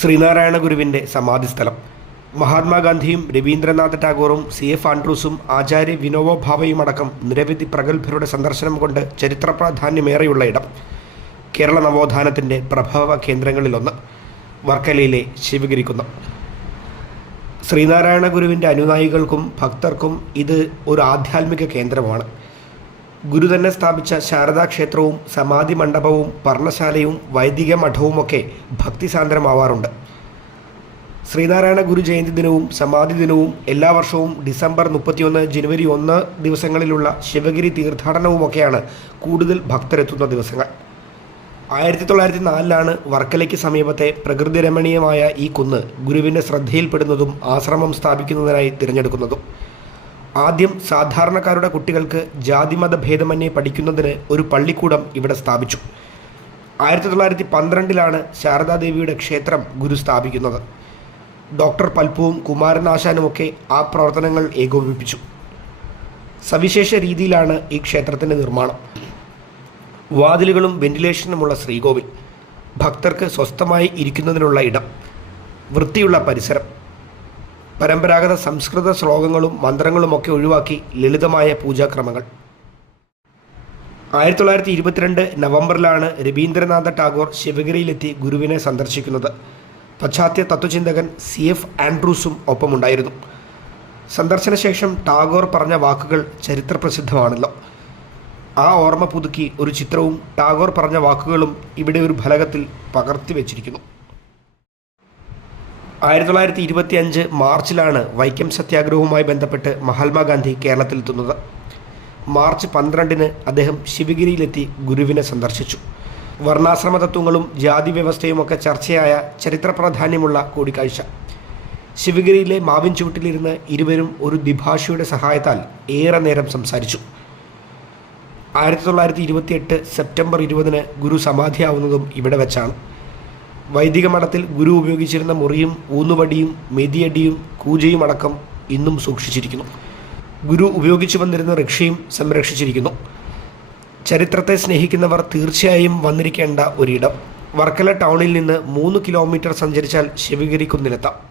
ശ്രീനാരായണ ഗുരുവിന്റെ സമാധിസ്ഥലം. മഹാത്മാഗാന്ധിയും രവീന്ദ്രനാഥ് ടാഗോറും സി എഫ് ആൻഡ്രൂസും ആചാര്യ വിനോബ അടക്കം നിരവധി പ്രഗത്ഭരുടെ സന്ദർശനം കൊണ്ട് ചരിത്ര പ്രാധാന്യമേറെയുള്ള ഇടം. കേരള നവോത്ഥാനത്തിന്റെ പ്രഭവ കേന്ദ്രങ്ങളിലൊന്ന് വർക്കലയിലെ ശിവഗിരിക്കുന്നു. ശ്രീനാരായണ ഗുരുവിന്റെ അനുനായികൾക്കും ഭക്തർക്കും ഇത് ഒരു ആധ്യാത്മിക കേന്ദ്രമാണ്. ഗുരു തന്നെ സ്ഥാപിച്ച ശാരദാ ക്ഷേത്രവും സമാധി മണ്ഡപവും പർണശാലയും വൈദിക മഠവുമൊക്കെ ഭക്തിസാന്ദ്രമാവാറുണ്ട്. ശ്രീനാരായണ ഗുരു ജയന്തി ദിനവും സമാധി ദിനവും എല്ലാ വർഷവും ഡിസംബർ മുപ്പത്തിയൊന്ന് ജനുവരി ഒന്ന് ദിവസങ്ങളിലുള്ള ശിവഗിരി തീർത്ഥാടനവുമൊക്കെയാണ് കൂടുതൽ ഭക്തരെത്തുന്ന ദിവസങ്ങൾ. ആയിരത്തി തൊള്ളായിരത്തി നാലിലാണ് വർക്കലയ്ക്ക് സമീപത്തെ പ്രകൃതിരമണീയമായ ഈ കുന്ന് ഗുരുവിന്റെ ശ്രദ്ധയിൽപ്പെടുന്നതും ആശ്രമം സ്ഥാപിക്കുന്നതിനായി തിരഞ്ഞെടുക്കുന്നതും. ആദ്യം സാധാരണക്കാരുടെ കുട്ടികൾക്ക് ജാതിമത ഭേദമന്യേ പഠിക്കുന്നതിന് ഒരു പള്ളിക്കൂടം ഇവിടെ സ്ഥാപിച്ചു. ആയിരത്തി തൊള്ളായിരത്തി പന്ത്രണ്ടിലാണ് ശാരദാദേവിയുടെ ക്ഷേത്രം ഗുരു സ്ഥാപിക്കുന്നത്. ഡോക്ടർ പൽപ്പുവും കുമാരനാശാനുമൊക്കെ ആ പ്രവർത്തനങ്ങൾ ഏകോപിപ്പിച്ചു. സവിശേഷ രീതിയിലാണ് ഈ ക്ഷേത്രത്തിന്റെ നിർമ്മാണം. വാതിലുകളും വെന്റിലേഷനുമുള്ള ശ്രീകോവിൽ. ഭക്തർക്ക് സ്വസ്ഥമായി ഇരിക്കുന്നതിനുള്ള ഇടം. വൃത്തിയുള്ള പരിസരം. പരമ്പരാഗത സംസ്കൃത ശ്ലോകങ്ങളും മന്ത്രങ്ങളുമൊക്കെ ഒഴിവാക്കി ലളിതമായ പൂജാക്രമങ്ങൾ. ആയിരത്തി തൊള്ളായിരത്തി ഇരുപത്തിരണ്ട് നവംബറിലാണ് രവീന്ദ്രനാഥ ടാഗോർ ശിവഗിരിയിലെത്തി ഗുരുവിനെ സന്ദർശിക്കുന്നത്. പശ്ചാത്യ തത്വചിന്തകൻ സി എഫ് ആൻഡ്രൂസും ഒപ്പമുണ്ടായിരുന്നു. സന്ദർശന ശേഷം ടാഗോർ പറഞ്ഞ വാക്കുകൾ ചരിത്രപ്രസിദ്ധമാണല്ലോ. ആ ഓർമ്മ പുതുക്കി ഒരു ചിത്രവും ടാഗോർ പറഞ്ഞ വാക്കുകളും ഇവിടെ ഒരു ഫലകത്തിൽ പകർത്തി വച്ചിരിക്കുന്നു. ആയിരത്തി തൊള്ളായിരത്തി ഇരുപത്തി അഞ്ച് മാർച്ചിലാണ് വൈക്കം സത്യാഗ്രഹവുമായി ബന്ധപ്പെട്ട് മഹാത്മാഗാന്ധി കേരളത്തിലെത്തുന്നത്. മാർച്ച് പന്ത്രണ്ടിന് അദ്ദേഹം ശിവഗിരിയിലെത്തി ഗുരുവിനെ സന്ദർശിച്ചു. വർണാശ്രമ തത്വങ്ങളും ജാതി വ്യവസ്ഥയുമൊക്കെ ചർച്ചയായ ചരിത്ര പ്രാധാന്യമുള്ള കൂടിക്കാഴ്ച. ശിവഗിരിയിലെ മാവിൻ ചുവട്ടിലിരുന്ന് ഇരുവരും ഒരു ദ്വിഭാഷയുടെ സഹായത്താൽ ഏറെ നേരം സംസാരിച്ചു. ആയിരത്തി തൊള്ളായിരത്തി ഇരുപത്തിയെട്ട് സെപ്റ്റംബർ ഇരുപതിന് ഗുരു സമാധിയാവുന്നതും ഇവിടെ വെച്ചാണ്. വൈദിക മഠത്തിൽ ഗുരു ഉപയോഗിച്ചിരുന്ന മുറിയും ഊന്നുവടിയും മെതിയടിയും കൂജയും അടക്കം ഇന്നും സൂക്ഷിച്ചിരിക്കുന്നു. ഗുരു ഉപയോഗിച്ചു വന്നിരുന്ന റിക്ഷയും സംരക്ഷിച്ചിരിക്കുന്നു. ചരിത്രത്തെ സ്നേഹിക്കുന്നവർ തീർച്ചയായും വന്നിരിക്കേണ്ട ഒരിടം. വർക്കല ടൗണിൽ നിന്ന് മൂന്ന് കിലോമീറ്റർ സഞ്ചരിച്ചാൽ ശിവഗിരി കുന്നിലെത്താം